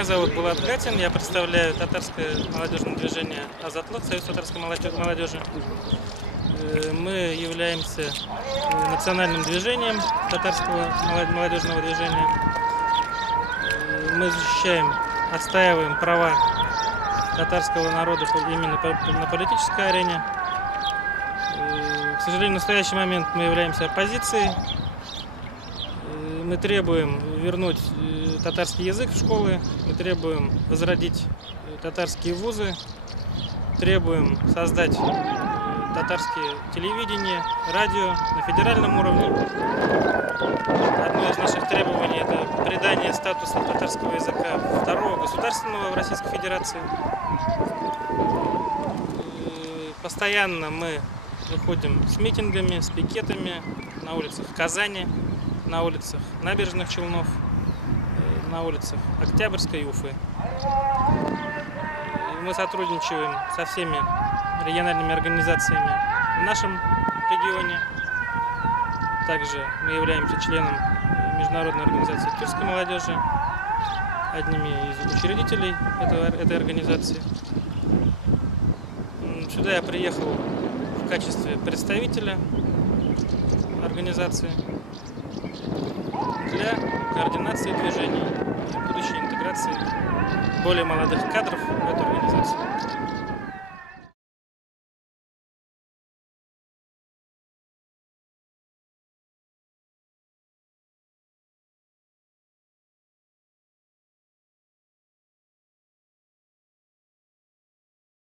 Меня зовут Булат Гатин, я представляю татарское молодежное движение «Азатлык», Союз татарской молодежи. Мы являемся национальным движением татарского молодежного движения. Мы защищаем, отстаиваем права татарского народа именно на политической арене. К сожалению, в настоящий момент мы являемся оппозицией. Мы требуем вернуть татарский язык в школы, мы требуем возродить татарские вузы, требуем создать татарские телевидение, радио на федеральном уровне. Одно из наших требований – это придание статуса татарского языка второго государственного в Российской Федерации. Постоянно мы выходим с митингами, с пикетами на улицах Казани, на улицах Набережных Челнов, на улицах Октябрьской и Уфы. Мы сотрудничаем со всеми региональными организациями в нашем регионе. Также мы являемся членом Международной организации тюркской молодежи, одними из учредителей этой организации. Сюда я приехал в качестве представителя организации для координации движений и будущей интеграции более молодых кадров в эту организацию.